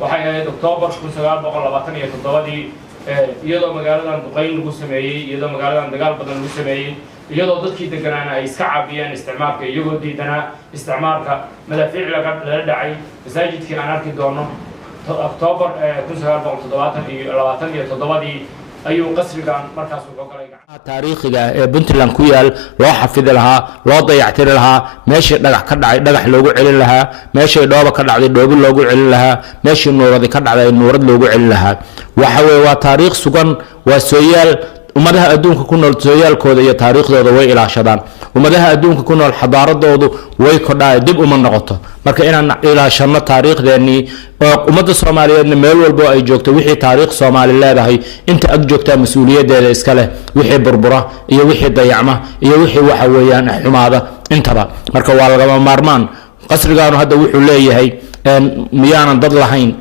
waxay ahayd October 1927 iyadoo magaaladan duqeyn lagu sameeyay iyadoo magaaladan dagaal badan lagu sameeyay iyadoo dadkii deganaana ay iska caabiyeen isticmaalka iyagoo diidana isticmaalka madaafiic laga dhacay masaajidkii aan arki doono October 1927 ayuu qasrigan markaas wuxuu galay taariikhiga ee Puntland ku yaal loo xafidi lahaa loo dayactiri lahaa meeshii dhagax ka dhacay dhagax loogu celin lahaa meeshii dhoobo ka dhacday dhoobo loogu celin lahaa meeshii nuurad ka dhacday nuurad loogu celin lahaa waxa weeye waa taariikh sugan waa sooyaal ummadaha adduunka ku nool sooyaalkooda iyo taariikhdooda way ilaashadaan ummadaha adduunka ku nool xadaaradoodu way kordhay dib uma noqoto marka inaan ilaashano taariikhdeeni oo ummadda Soomaaliyeedna meel walba ay joogto wixii taariikh Soomaali leedahay inta ag joogta mas'uuliyadeeda iska leh wixii burbura iyo wixii dayacma iyo wixii waxa weeyaan xumaada intaba marka waa laga maarmaan qasrigaanu hadda wuxuu leeyahay miyaanan dad lahayn